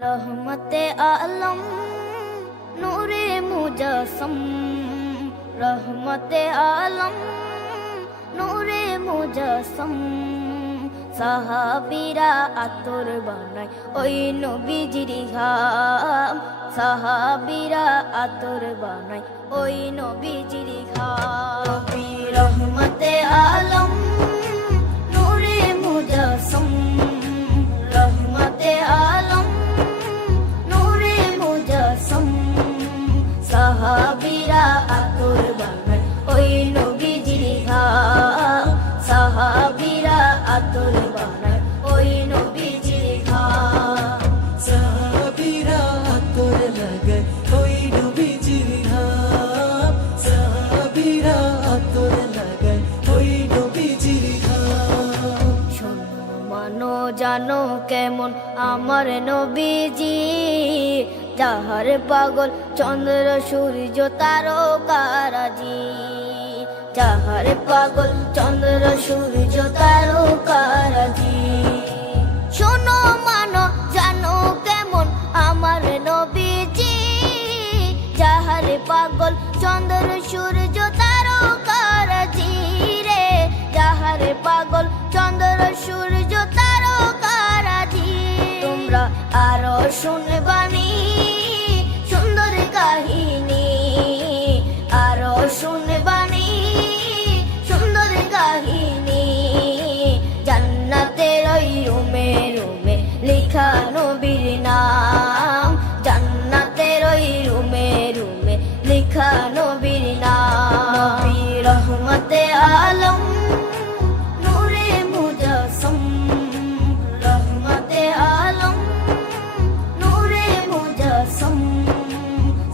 रहमते आलम नूरे मुजस्सम, रहमते आलम नूरे मुजस्सम। সাহাবীরা আতর বানায় ওই নবীজির ঘাম, সাহাবীরা আতর বানায় ওই নবীজির ঘাম। নবী রহমতে আলম নূরে মুজস্সম, রহমতে আলম নূরে মুজস্সম। সাহাবীরা আতর বানায় ওই নবীজির ঘাম, সাহাবীরা আতর বানায় ওই নবীজির ঘাম। সাহাবীরা আতর লাগায় ওই নবীজির ঘাম, সাহাবীরা আতর লাগায় ওই নবীজির ঘাম। শোনো মানো জানো কেমন আমার নবীজি, যাহার পাগল চন্দ্র সূর্য তারকারাজি, যাহার পাগল চন্দ্র সূর্য তারকারাজি। শোনো মানো জানো কেমন আমার নবীজি, যাহার পাগল চন্দ্র সূর্য তারকারাজি রে, যাহার পাগল চন্দ্র সূর্য তারকারাজি। তোমরা আরো শুনবানি সুন্দর কাহিনী, আরো শুনবানি সুন্দর কাহিনী। জান্নাতের ওই রুমে রুমে লেখা নবীর নাম, জান্নাতের ওই রুমে রুমে লেখা নবীর নাম। নবী রহমতে আলম নূরে মুজস্সম, রহমতে আলম নূরে মুজস্সম।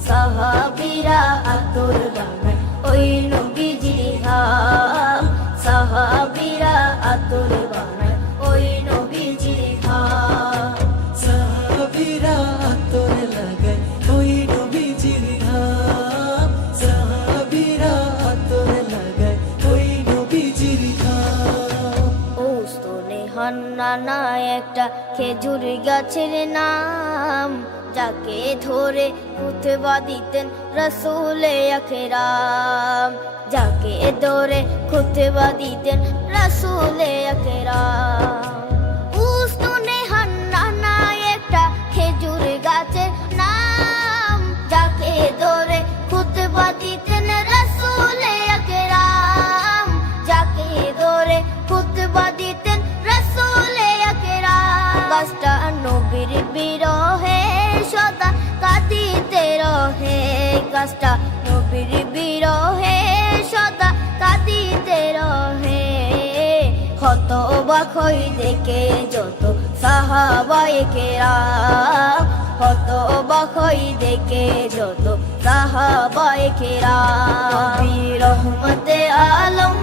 সাহাবীরা আতর বানায় ওই নবীজির ঘাম, সাহাবীরা আতর বানায় ওই নবীজির ঘাম। সাহাবীরা আতর লাগায় ওই নবীজির ঘাম, সাহাবীরা আতর লাগায় ওই নবীজির ঘাম। ও স্তনে হান্নানা একটা খেজুর গাছের নাম, যাকে ধরে খুতবা দিতেন রাসূলে আকরাম, যাকে ধরে খুতবা দিতেন রাসূলে আকরাম। উস্তনে হান্নানা একটা খেজুর গাছের নাম, যাকে ধরে খুতবা দিতেন রাসূলে আকরাম, যাকে ধরে খুতবা দিতেন রাসূলে আকরাম। গাছটা নবীর বিরহে সদা কাঁদিতে রহে, গাছটা নবীর বিরহে সদা কাঁদিতে রহে। হতবাক হই দেখে যত সাহাবায়ে কেরাম, হতবাক হই দেখে যত সাহাবায়ে কেরাম। নবী রহমতে আলম